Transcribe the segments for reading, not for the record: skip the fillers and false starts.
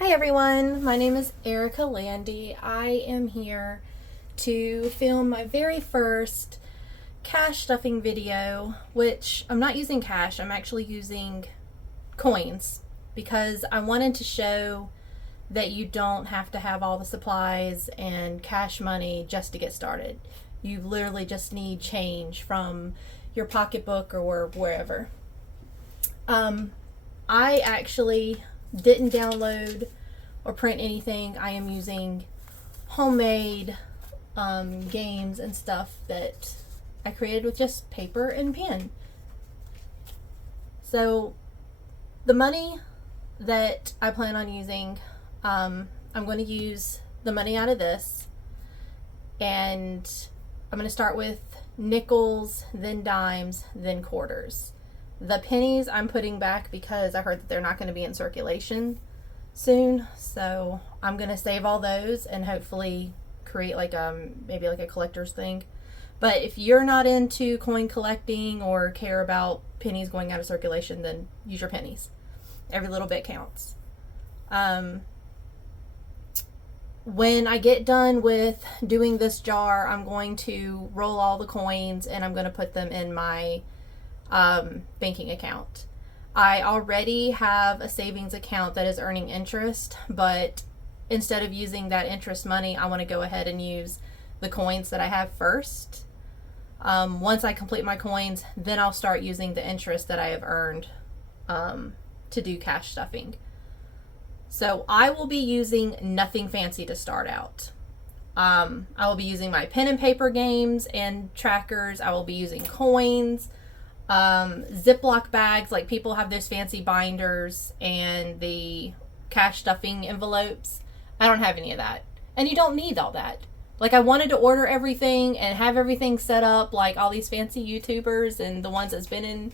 Hi everyone, my name is Erica Landy. I am here to film my very first cash stuffing video, which I'm not using cash, I'm actually using coins because I wanted to show that you don't have to have all the supplies and cash money just to get started. You literally just need change from your pocketbook or wherever. I actually didn't download or print anything. I am using homemade games and stuff that I created with just paper and pen. So the money that I plan on using, I'm going to use the money out of this, and I'm going to start with nickels, then dimes, then quarters. The pennies I'm putting back because I heard that they're not going to be in circulation soon, so I'm going to save all those and hopefully create like maybe like a collector's thing. But if you're not into coin collecting or care about pennies going out of circulation, then use your pennies. Every little bit counts. When I get done with doing this jar, I'm going to roll all the coins and I'm going to put them in my banking account. I already have a savings account that is earning interest, but instead of using that interest money, I want to go ahead and use the coins that I have first. Once I complete my coins, then I'll start using the interest that I have earned to do cash stuffing. So I will be using nothing fancy to start out. I will be using my pen and paper games and trackers. I will be using coins, Ziploc bags, like people have those fancy binders and the cash stuffing envelopes. I don't have any of that. And you don't need all that. Like, I wanted to order everything and have everything set up like all these fancy YouTubers and the ones that's been in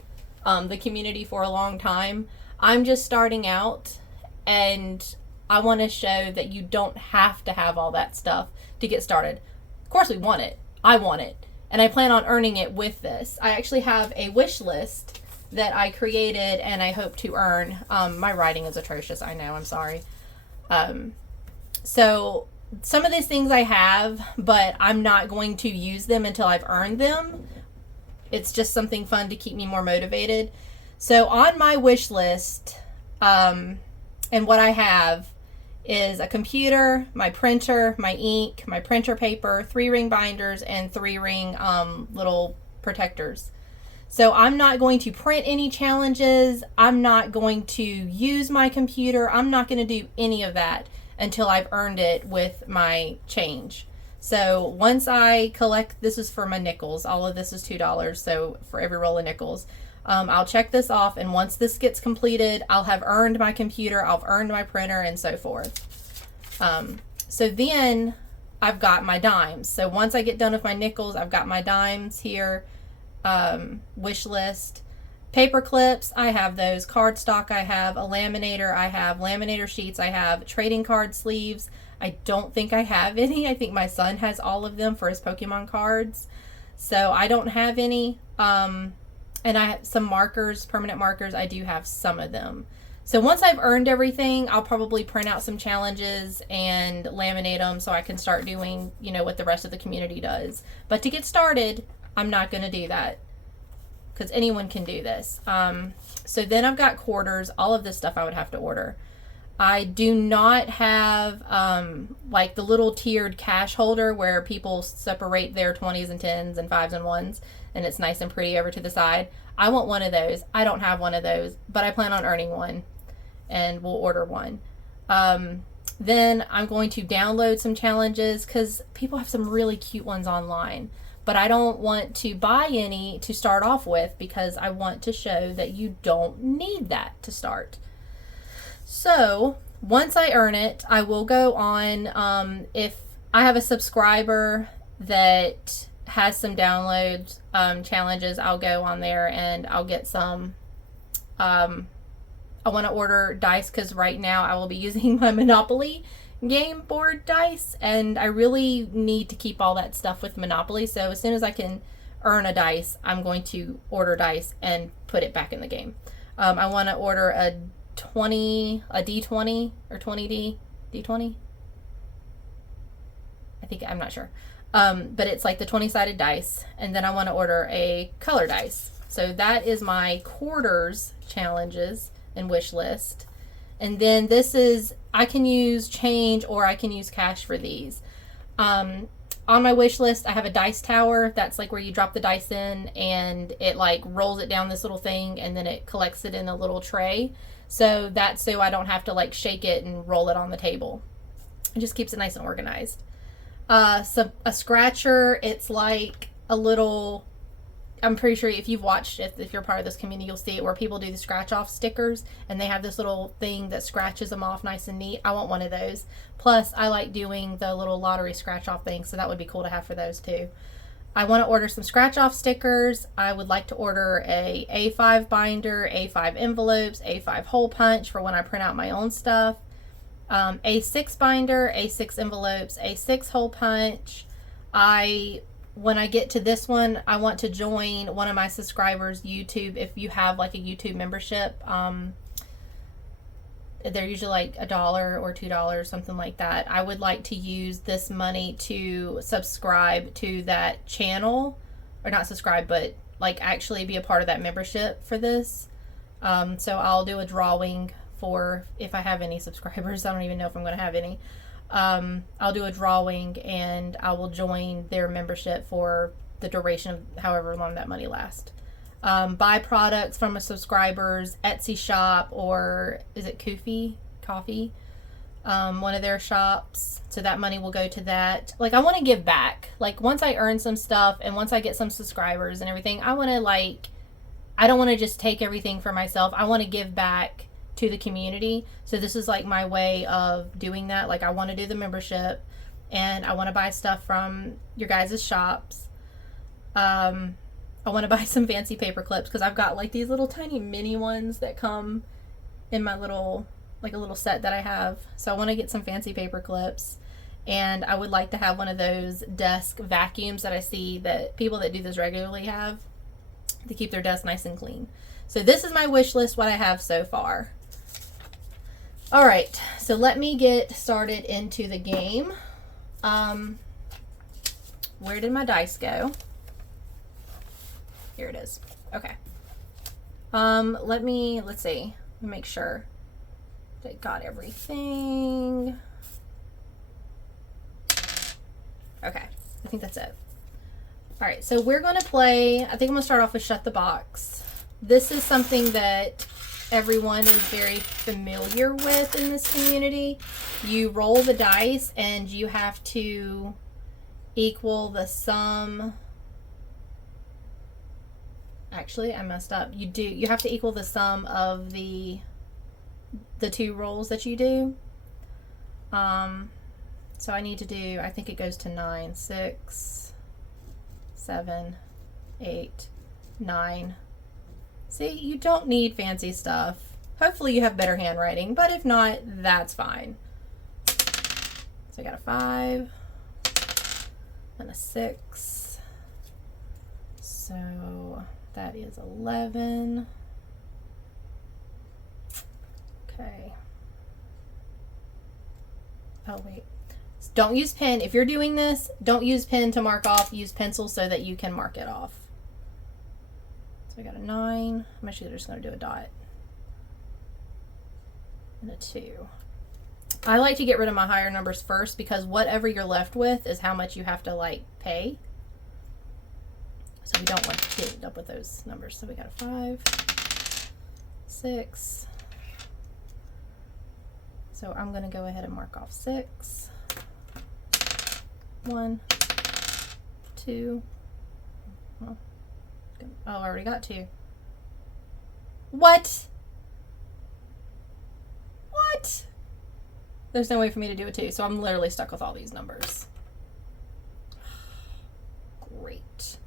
the community for a long time. I'm just starting out, and I want to show that you don't have to have all that stuff to get started. Of course we want it. I want it. And I plan on earning it with this. I actually have a wish list that I created and I hope to earn. My writing is atrocious, I know, I'm sorry. So some of these things I have, but I'm not going to use them until I've earned them. It's just something fun to keep me more motivated. So on my wish list, and what I have is a computer, my printer, my ink, my printer paper, 3-ring binders, and 3-ring little protectors. So I'm not going to print any challenges. I'm not going to use my computer. I'm not going to do any of that until I've earned it with my change. So once I collect, this is for my nickels. All of this is $2, so for every roll of nickels. I'll check this off, and once this gets completed, I'll have earned my computer, I've earned my printer, and so forth. So then I've got my dimes. So once I get done with my nickels, I've got my dimes here. Wish list. Paper clips, I have those. Cardstock, I have. A laminator, I have. Laminator sheets, I have. Trading card sleeves, I don't think I have any. I think my son has all of them for his Pokemon cards. So I don't have any. And I have some markers, permanent markers. I do have some of them. So once I've earned everything, I'll probably print out some challenges and laminate them so I can start doing, what the rest of the community does. But to get started, I'm not going to do that because anyone can do this. So then I've got quarters. All of this stuff I would have to order. I do not have like the little tiered cash holder where people separate their 20s and 10s and 5s and 1s, and it's nice and pretty over to the side. I want one of those. I don't have one of those, but I plan on earning one, and we'll order one. Then I'm going to download some challenges because people have some really cute ones online, but I don't want to buy any to start off with because I want to show that you don't need that to start. So once I earn it, I will go on. If I have a subscriber that has some download challenges, I'll go on there and I'll get some. I want to order dice because right now I will be using my Monopoly game board dice, and I really need to keep all that stuff with Monopoly. So as soon as I can earn a dice, I'm going to order dice and put it back in the game. I want to order a a D20 or 20D, D20. I'm not sure. But it's like the 20-sided dice, and then I want to order a color dice. So that is my quarters challenges and wish list. And then this is, I can use change or I can use cash for these. On my wish list, I have a dice tower. That's like where you drop the dice in and it like rolls it down this little thing and then it collects it in a little tray. So that's so I don't have to like shake it and roll it on the table. It just keeps it nice and organized. So a scratcher, it's like a little, I'm pretty sure if you've watched it, if you're part of this community, you'll see it where people do the scratch off stickers and they have this little thing that scratches them off nice and neat. I want one of those. Plus, I like doing the little lottery scratch off thing, so that would be cool to have for those too. I want to order some scratch off stickers. I would like to order a A5 binder, A5 envelopes, A5 hole punch for when I print out my own stuff. A6 binder, A6 envelopes, A6 hole punch. When I get to this one, I want to join one of my subscribers' YouTube. If you have like a YouTube membership, they're usually like $1 or $2, something like that. I would like to use this money to subscribe to that channel, or not subscribe, but like actually be a part of that membership for this. So I'll do a drawing for, if I have any subscribers. I don't even know if I'm going to have any. I'll do a drawing and I will join their membership for the duration of however long that money lasts. Buy products from a subscriber's Etsy shop, or is it Kofi Coffee? One of their shops. So that money will go to that. Like, I want to give back. Like, once I earn some stuff and once I get some subscribers and everything, I want to I don't want to just take everything for myself. I want to give back to the community. So this is like my way of doing that. Like, I want to do the membership and I want to buy stuff from your guys' shops. I want to buy some fancy paper clips because I've got like these little tiny mini ones that come in my little, like a little set that I have. So I want to get some fancy paper clips, and I would like to have one of those desk vacuums that I see that people that do this regularly have to keep their desk nice and clean. So this is my wish list, what I have so far. All right, so let me get started into the game. Where did my dice go? Here it is. Okay. Let's see. Let me make sure that I got everything. Okay. I think that's it. All right. So we're going to play, I think I'm going to start off with Shut the Box. This is something that everyone is very familiar with in this community. You roll the dice and you have to equal the sum. Actually, I messed up. You have to equal the sum of the two rolls that you do. So I need to do, I think it goes to 9, 6, 7, 8, 9. See, you don't need fancy stuff. Hopefully you have better handwriting, but if not, that's fine. So I got a 5 and a 6. So that is 11. Okay. Oh, wait. Don't use pen. If you're doing this, don't use pen to mark off. Use pencil so that you can mark it off. So I got a 9. I'm actually just going to do a dot. And a 2. I like to get rid of my higher numbers first because whatever you're left with is how much you have to, like, pay. So we don't want to get up with those numbers. So we got a 5, 6. So I'm going to go ahead and mark off 6. 1, 2. Oh, I already got 2. What? What? There's no way for me to do a 2, so I'm literally stuck with all these numbers. Great.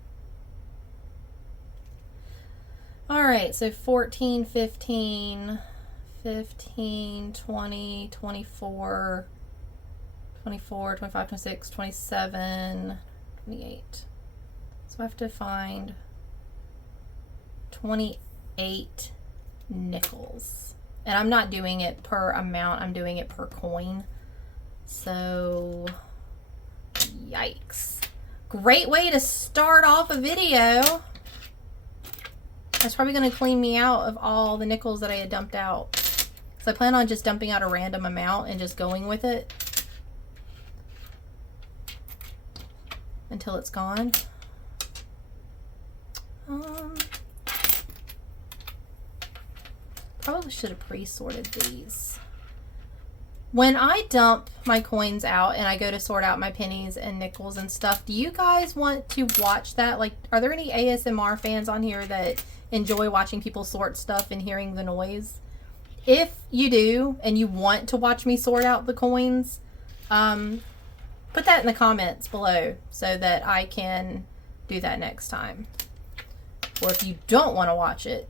All right, so 14, 15, 15, 20, 24, 24, 25, 26, 27, 28. So I have to find 28 nickels. And I'm not doing it per amount, I'm doing it per coin. So, yikes. Great way to start off a video. That's probably going to clean me out of all the nickels that I had dumped out. So I plan on just dumping out a random amount and just going with it until it's gone. Probably should have pre-sorted these. When I dump my coins out and I go to sort out my pennies and nickels and stuff, do you guys want to watch that? Like, are there any ASMR fans on here that enjoy watching people sort stuff and hearing the noise? If you do and you want to watch me sort out the coins, put that in the comments below so that I can do that next time. Or if you don't want to watch it,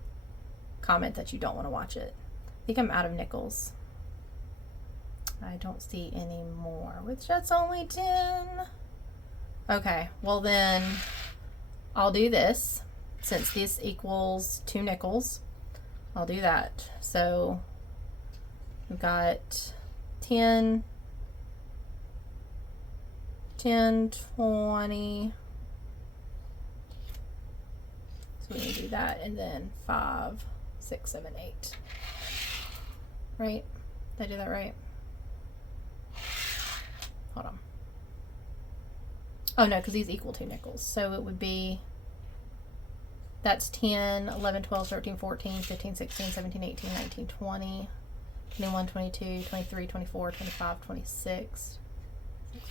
comment that you don't want to watch it. I think I'm out of nickels. I don't see any more, which that's only 10. Okay, well then I'll do this. Since this equals 2 nickels, I'll do that. So we've got 10, 10, 20. So we can do that, and then 5, 6, 7, 8. Right? Did I do that right? Hold on. Oh no, because these equal 2 nickels. So it would be, that's 10, 11, 12, 13, 14, 15, 16, 17, 18, 19, 20, 21, 22, 23, 24, 25, 26,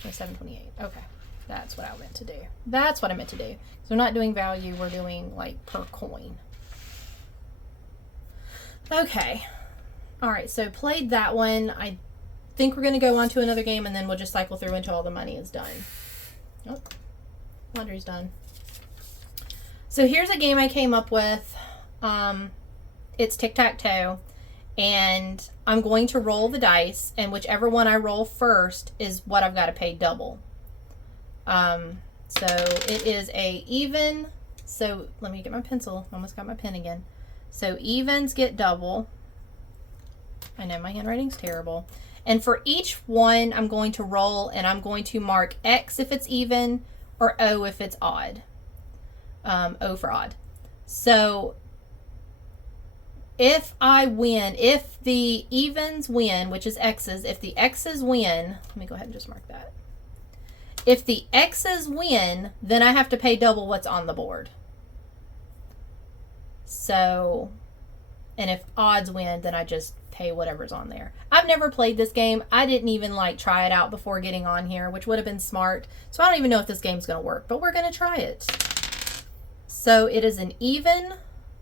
27, 28. Okay. That's what I meant to do. That's what I meant to do. So we're not doing value, we're doing like per coin. Okay. Alright, so played that one. I think we're going to go on to another game and then we'll just cycle through until all the money is done. Oh, laundry's done. So here's a game I came up with. It's tic-tac-toe. And I'm going to roll the dice, and whichever one I roll first is what I've got to pay double. So it is a even. So let me get my pencil. Almost got my pen again. So evens get double. I know my handwriting's terrible. And for each one, I'm going to roll and I'm going to mark X if it's even or O if it's odd. O for odd. So if I win, if the evens win, which is X's, if the X's win, let me go ahead and just mark that. If the X's win, then I have to pay double what's on the board. So, and if odds win, then I just pay whatever's on there. I've never played this game. I didn't even like try it out before getting on here, which would have been smart. So I don't even know if this game's going to work, but we're going to try it. So it is an even.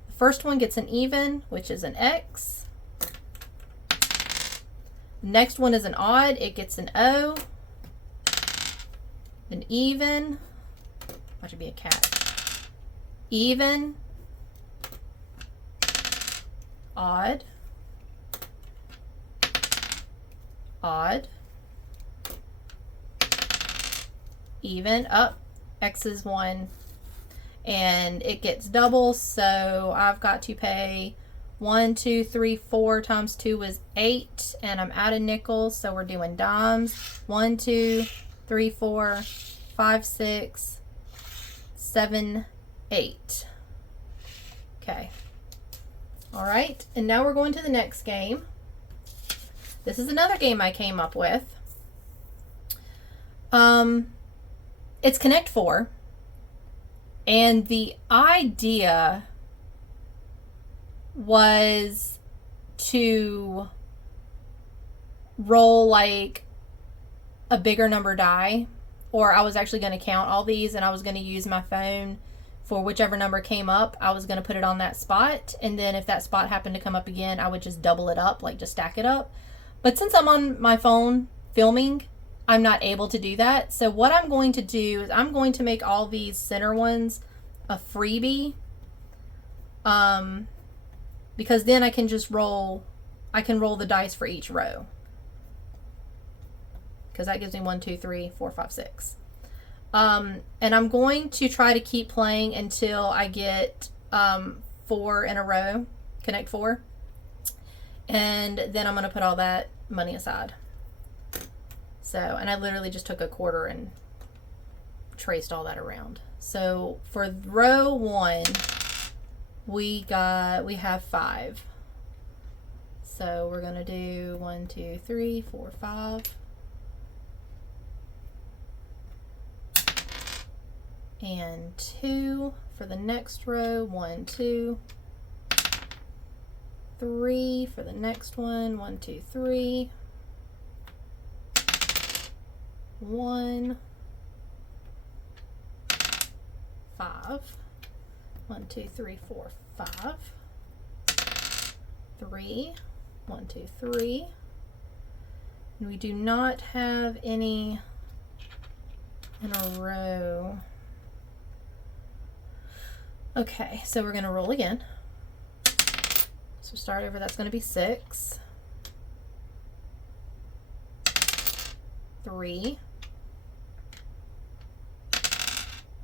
The first one gets an even, which is an X. The next one is an odd. It gets an O. An even. Watch it be a cat. Even. Odd. Odd. Even. Up. X is 1. And it gets double, so I've got to pay 1, 2, 3, 4 times 2 is 8, and I'm out of nickels, so we're doing dimes. 1, 2, 3, 4, 5, 6, 7, 8. Okay. All right, and now we're going to the next game. This is another game I came up with. It's Connect 4. And the idea was to roll like a bigger number die, or I was actually going to count all these and I was going to use my phone for whichever number came up. I was going to put it on that spot, and then if that spot happened to come up again, I would just double it up, like just stack it up. But since I'm on my phone filming, I'm not able to do that. So what I'm going to do is I'm going to make all these center ones a freebie. Because then I can just roll, I can roll the dice for each row. Because that gives me 1, 2, 3, 4, 5, 6. And I'm going to try to keep playing until I get 4 in a row, Connect 4. And then I'm going to put all that money aside. So, and I literally just took a quarter and traced all that around. So for row 1, we have 5. So we're going to do 1, 2, 3, 4, 5. And 2 for the next row. 1, 2. 3 for the next one. 1, 2, 3. 1. 5. 1, 2, 3, 4, 5. 3. 1, 2, 3. And we do not have any in a row. Okay, so we're going to roll again. So start over, that's going to be 6. 3.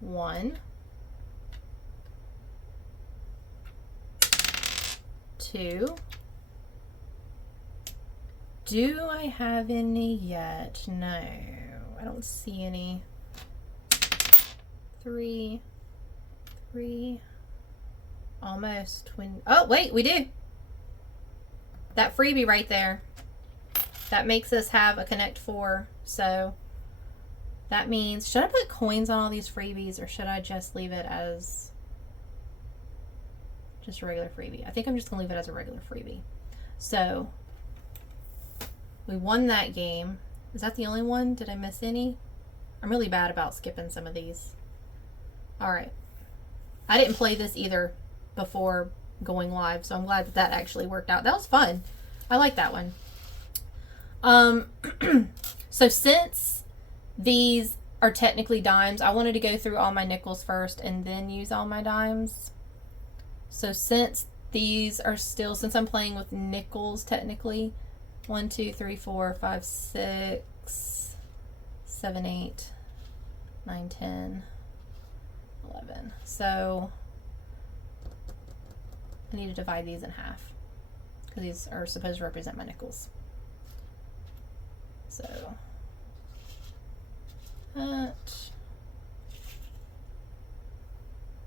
1. 2. Do I have any yet? No, I don't see any. 3. 3. Almost. Oh, wait, we do. That freebie right there. That makes us have a Connect 4. So that means, should I put coins on all these freebies or should I just leave it as just a regular freebie? I think I'm just going to leave it as a regular freebie. So we won that game. Is that the only one? Did I miss any? I'm really bad about skipping some of these. All right. I didn't play this either before going live, so I'm glad that that actually worked out. That was fun. I like that one. So since these are technically dimes, I wanted to go through all my nickels first and then use all my dimes. So since these are still, since I'm playing with nickels technically, 1, 2, 3, 4, 5, 6, 7, 8, 9, 10, 11. So I need to divide these in half because these are supposed to represent my nickels. So that,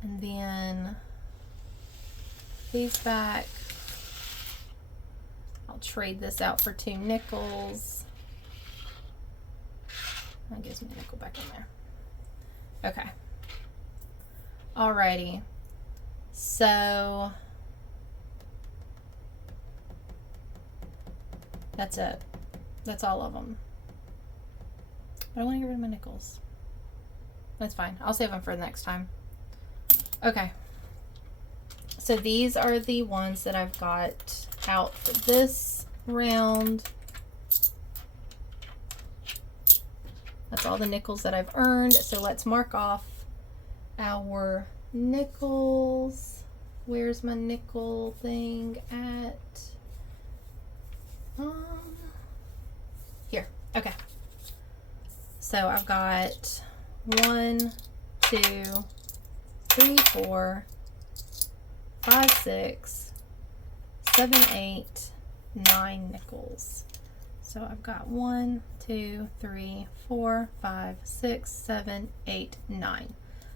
and then these back. I'll trade this out for 2 nickels. That gives me a nickel back in there. Okay. Alrighty. So that's it. That's all of them. But I want to get rid of my nickels. That's fine. I'll save them for the next time. Okay. So these are the ones that I've got out for this round. That's all the nickels that I've earned. So let's mark off our nickels. Where's my nickel thing at? Here. Okay. So I've got 1, 2, 3, 4, 5, 6, 7, 8, 9 nickels. So I've got 1, 2, 3, 4, 5, 6, 7, 8, 9.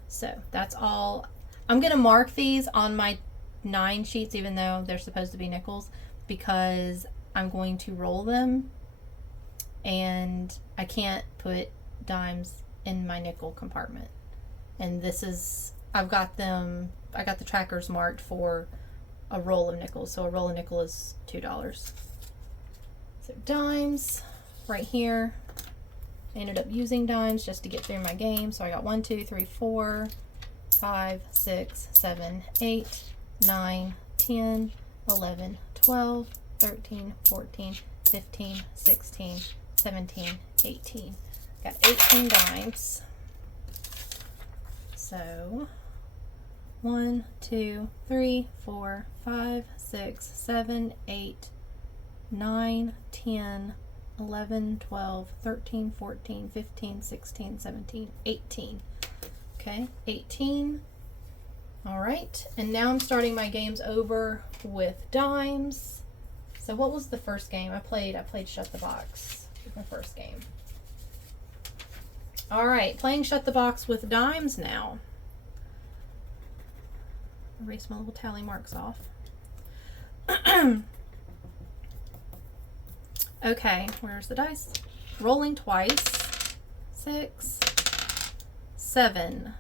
So that's all. I'm going to mark these on my 9 sheets, even though they're supposed to be nickels, because I'm going to roll them and I can't put dimes in my nickel compartment. And this is, I got the trackers marked for a roll of nickels. So a roll of nickel is $2. So dimes right here. I ended up using dimes just to get through my game. So I got 1, 2, 3, 4, 5, 6, 7, 8, 9, 10, 11, 12, 13, 14, 15, 16, 17, 18. Got 18 dimes. So 1, 2, 3, 4, 5, 6, 7, 8, 9, 10, 11, 12, 13, 14, 15, 16, 17, 18. Okay, 18. All right, and now I'm starting my games over with dimes. So what was the first game I played? I played Shut the Box. My first game. All right, playing Shut the Box with dimes now. Erase my little tally marks off. Okay, where's the dice? Rolling twice. 6, 7.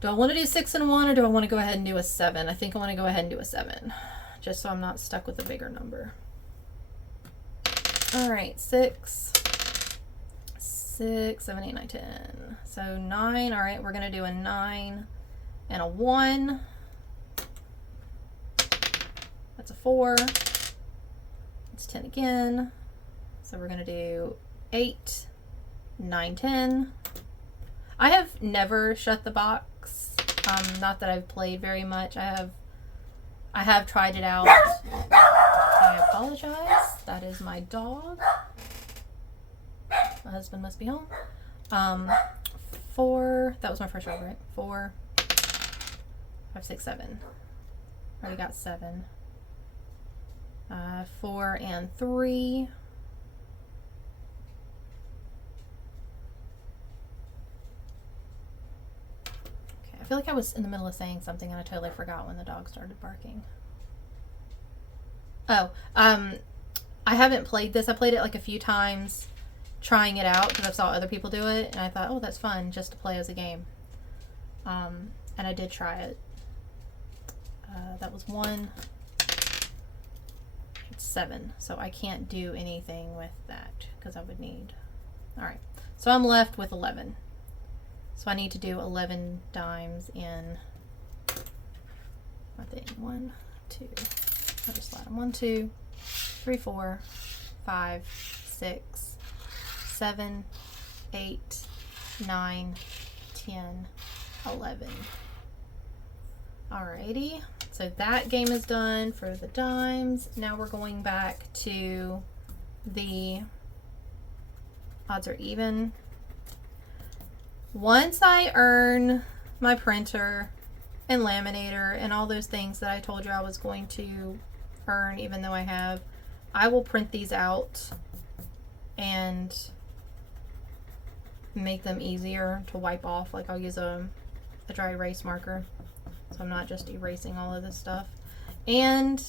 Do I want to do 6 and 1, or do I want to go ahead and do a 7? I think I want to go ahead and do a 7, just so I'm not stuck with a bigger number. All right, 6, 7, 8, 9, 10. So 9. All right, we're going to do a 9 and a 1. That's a 4. It's 10 again. So we're going to do 8, 9, 10. I have never shut the box. Not that I've played very much. I have tried it out. I apologize. That is my dog. My husband must be home. 4. That was my first row, right? 4, 5, 6, 7. Already got 7. 4 and 3. I feel like I was in the middle of saying something and I totally forgot when the dog started barking. Oh, I haven't played this. I played it like a few times trying it out because I saw other people do it and I thought, oh, that's fun just to play as a game. And I did try it. That was 1. It's 7, so I can't do anything with that because I would need. All right, so I'm left with 11. So I need to do 11 dimes in my thing. 1, 2. I'll just slide them. 1, 2, 3, 4, 5, 6, 7, 8, 9, 10, 11. Alrighty. So that game is done for the dimes. Now we're going back to the odds are even. Once I earn my printer and laminator and all those things that I told you I was going to earn, even though I will print these out and make them easier to wipe off. Like I'll use a dry erase marker, so I'm not just erasing all of this stuff. And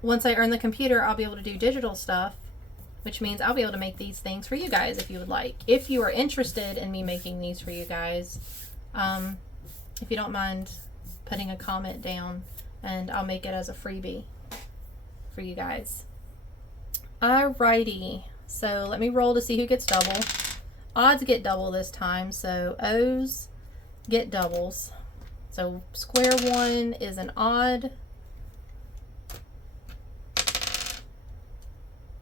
once I earn the computer, I'll be able to do digital stuff, which means I'll be able to make these things for you guys if you would like. If you are interested in me making these for you guys, if you don't mind putting a comment down and I'll make it as a freebie for you guys. Alrighty, so let me roll to see who gets double. Odds get double this time, so O's get doubles. So square 1 is an odd.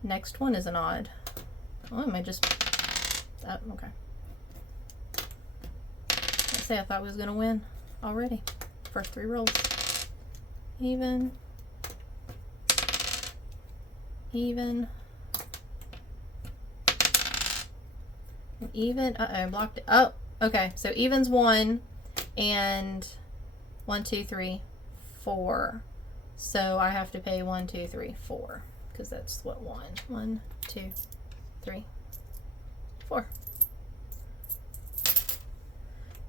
Next one is an odd. Oh, I might just. Oh, okay. Let's say I thought we was gonna win already. First 3 rolls. Even. Even. And even. Uh-oh, I blocked it. Oh, okay. So even's 1 and 1, 2, 3, 4. So I have to pay 1, 2, 3, 4. Because that's what 1, 2, 3, 4.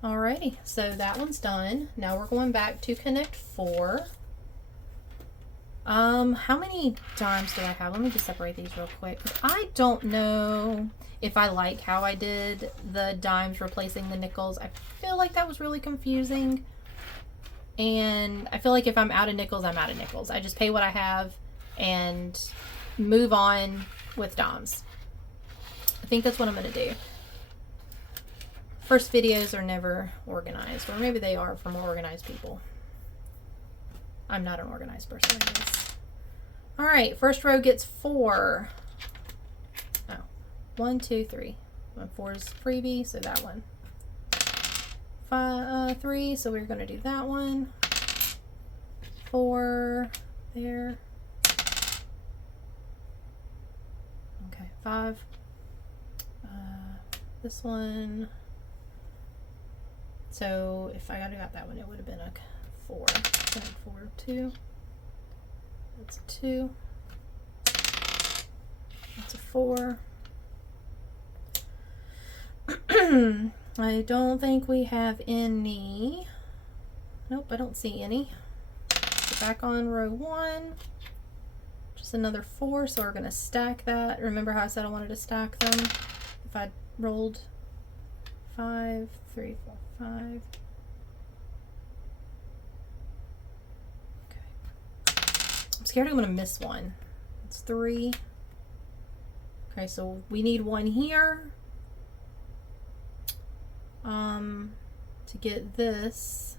Alrighty, so that one's done. Now we're going back to Connect 4. How many dimes do I have? Let me just separate these real quick. I don't know if I like how I did the dimes replacing the nickels. I feel like that was really confusing. And I feel like if I'm out of nickels, I'm out of nickels. I just pay what I have and move on with dimes. I think that's what I'm going to do. First videos are never organized, or maybe they are for more organized people. I'm not an organized person, I guess. All right, first row gets 4. Oh, 1, 2, 3. 4 is freebie, so that one. 3, so we're going to do that one. 4 there. Okay, 5. This one. So if I got that one, it would have been a 4. 4, 2. That's a 2. That's a 4. I don't think we have any. Nope, I don't see any. So back on row 1. Just another 4, so we're going to stack that. Remember how I said I wanted to stack them? If I rolled 5, 3, 4, 5. Okay. I'm scared I'm going to miss one. It's 3. Okay, so we need one here. To get this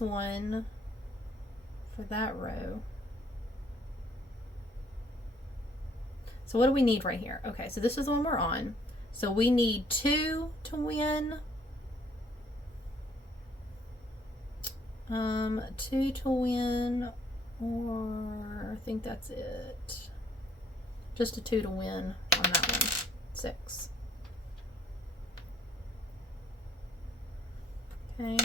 one for that row. So what do we need right here? Okay, so this is the one we're on. So we need 2 to win. 2 to win, or I think that's it. Just a 2 to win on that one. 6. Okay.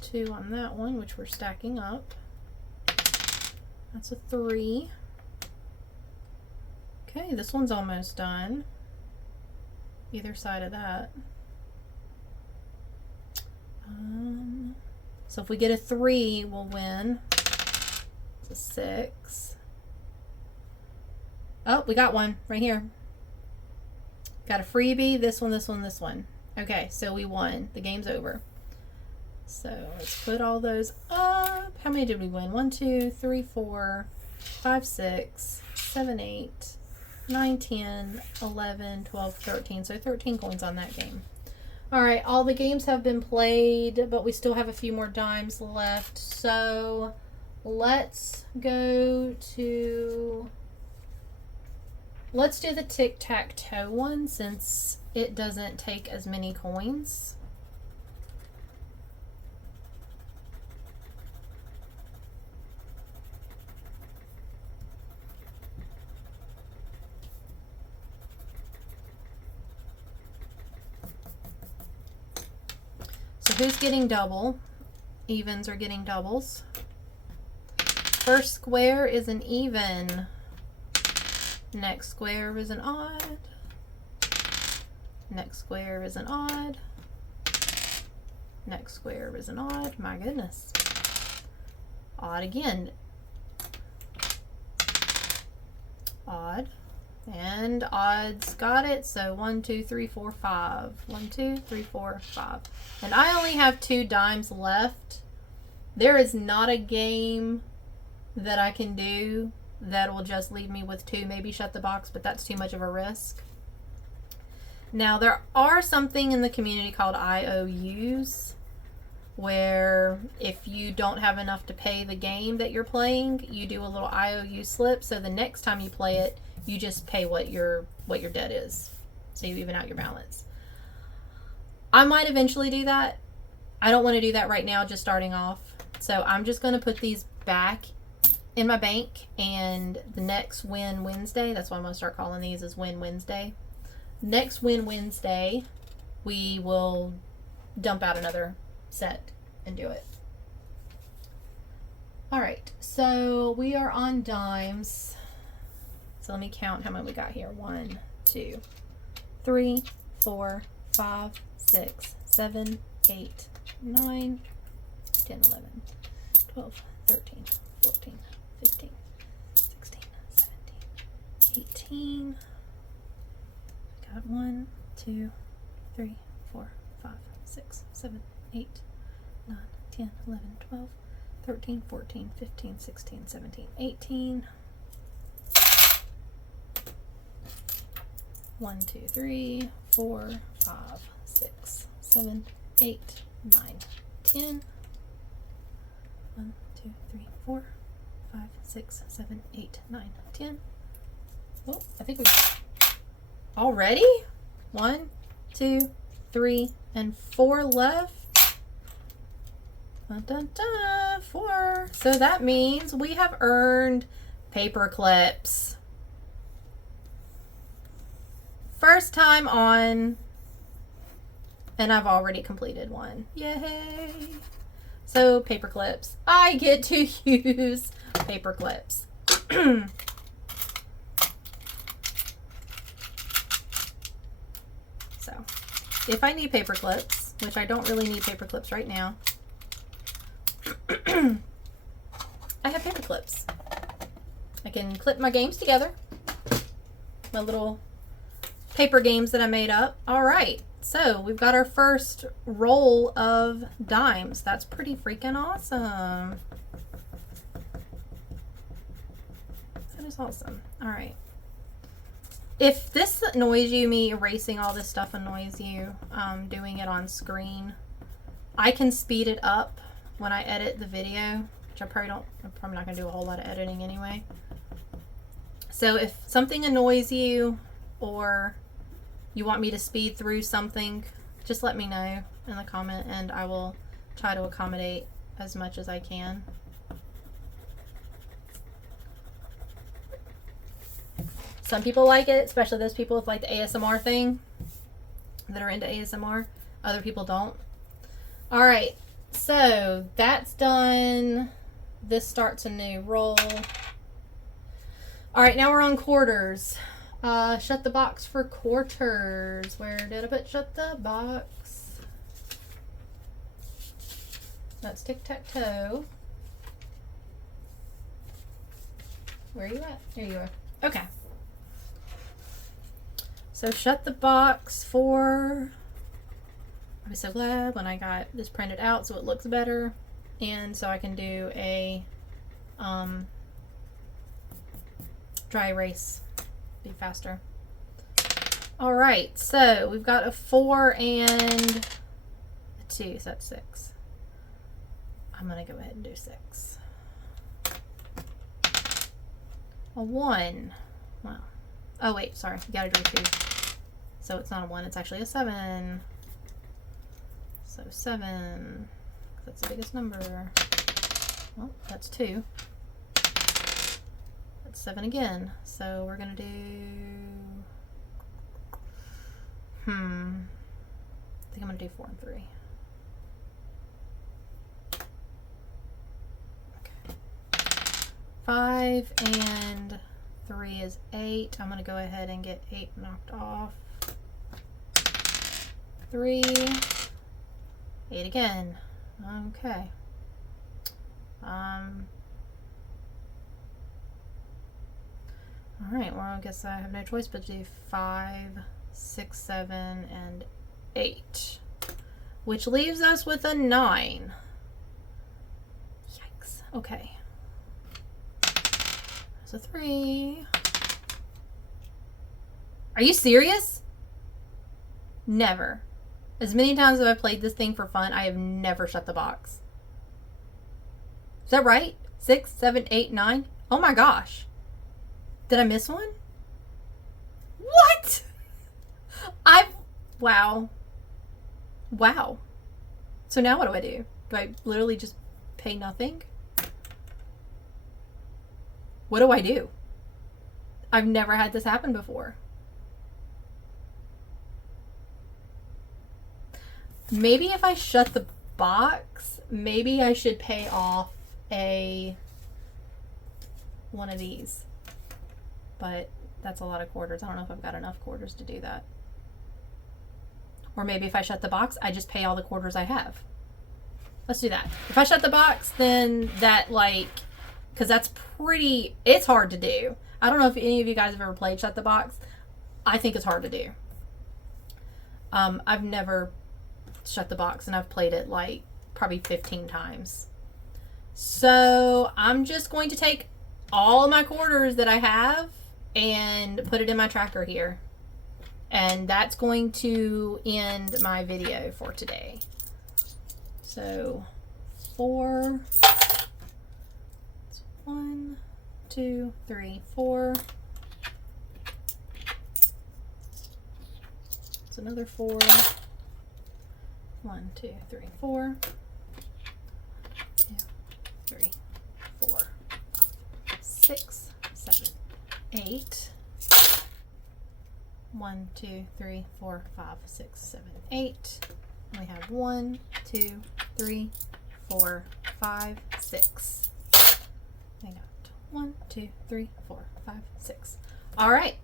2 on that one, which we're stacking up. That's a 3. Okay, this one's almost done. Either side of that. So if we get a 3, we'll win. It's a 6. Oh, we got one right here. Got a freebie. This one, this one, this one. Okay, so we won. The game's over. So let's put all those up. How many did we win? 1, 2, 3, 4, 5, 6, 7, 8, 9, 10, 11, 12, 13. So 13 coins on that game. All right, all the games have been played, but we still have a few more dimes left. So let's go to... Let's do the tic-tac-toe one since it doesn't take as many coins. So who's getting double? Evens are getting doubles. First square is an even. Next square is an odd. Next square is an odd. Next square is an odd. My goodness. Odd again. Odd. And odds got it. So 1, 2, 3, 4, 5. 1, 2, 3, 4, 5. And I only have 2 dimes left. There is not a game that I can do that will just leave me with 2. Maybe shut the box, but that's too much of a risk. Now, there are something in the community called IOUs, where if you don't have enough to pay the game that you're playing, you do a little IOU slip. So the next time you play it, you just pay what your debt is. So you even out your balance. I might eventually do that. I don't want to do that right now, just starting off. So I'm just going to put these back in my bank, and the next Win Wednesday, that's what I'm going to start calling these, is Win Wednesday. Next Win Wednesday, we will dump out another set and do it. All right, so we are on dimes. So let me count how many we got here. 1, 2, 3, 4, 5, 6, 7, 8, 9, 10, 11, 12, 13, 14, 15, 16, 17, 18. Got 1, 2, 3, 4, 5, 6, 7, 8, 9, 10, 11, 12, 13, 14, 15, 16, 17, 18. 1, 2, 3, 4, 5, 6, 7, 8, 9, 10. 1, 2, 3, 4, 5, 6, 7, 8, 9, 10. Oh, I think we already 1, 2, 3, and 4 left. Dun, dun, dun, 4. So that means we have earned paper clips. First time on, and I've already completed one. Yay! So paper clips. I get to use paper clips. So if I need paper clips, which I don't really need paper clips right now, I have paper clips. I can clip my games together. My little paper games that I made up. All right, so we've got our first roll of dimes. That's pretty freaking awesome. That is awesome. All right. If this annoys you, me erasing all this stuff annoys you, doing it on screen, I can speed it up when I edit the video, which I'm probably not going to do a whole lot of editing anyway. So if something annoys you or you want me to speed through something, just let me know in the comment and I will try to accommodate as much as I can. Some people like it, especially those people with like the ASMR thing that are into ASMR. Other people don't. All right, so that's done. This starts a new roll. All right, now we're on quarters. Shut the box for quarters. Where did I put shut the box? That's tic-tac-toe. Where are you at? There you are. Okay. So shut the box for, I'll be so glad when I got this printed out so it looks better. And so I can do a dry erase, be faster. All right, so we've got a 4 and a 2, so that's 6. I'm gonna go ahead and do 6. A 1, wow. Oh wait, sorry, you gotta do 2. So it's not a 1, it's actually a 7. So 7, that's the biggest number. Well, that's 2. That's 7 again. So we're gonna do, I think I'm gonna do 4 and 3. Okay. 5 and 3 is 8. I'm gonna go ahead and get 8 knocked off. 3, 8 again. Okay. All right, well, I guess I have no choice but to do 5, 6, 7, and 8, which leaves us with a 9. Yikes. Okay. So 3. Are you serious? Never. As many times as I've played this thing for fun, I have never shut the box. Is that right? 6, 7, 8, 9? Oh my gosh. Did I miss one? What? Wow. Wow. So now what do? Do I literally just pay nothing? What do I do? I've never had this happen before. Maybe if I shut the box, maybe I should pay off one of these. But that's a lot of quarters. I don't know if I've got enough quarters to do that. Or maybe if I shut the box, I just pay all the quarters I have. Let's do that. If I shut the box, then that, like, because that's pretty, it's hard to do. I don't know if any of you guys have ever played Shut the Box. I think it's hard to do. I've never shut the box and I've played it like probably 15 times. So I'm just going to take all my quarters that I have and put it in my tracker here. And that's going to end my video for today. So 4, 1, 2, 3, 4. It's another 4. 1, 2, 3, 4. 2, 3, 4. 6, 7, 8. 1, 2, 3, 4, 5, 6, 7, 8. And we have 1, 2, 3, 4, 5, 6. I got 1, 2, 3, 4, 5, 6. All right.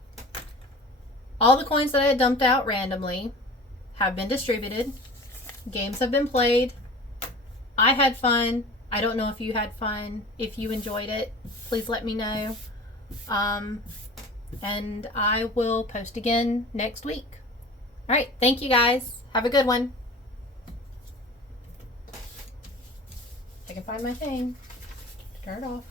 All the coins that I had dumped out randomly have been distributed. Games have been played. I had fun. I don't know if you had fun. If you enjoyed it, please let me know. And I will post again next week. All right. Thank you guys. Have a good one. I can find my thing. Turn it off.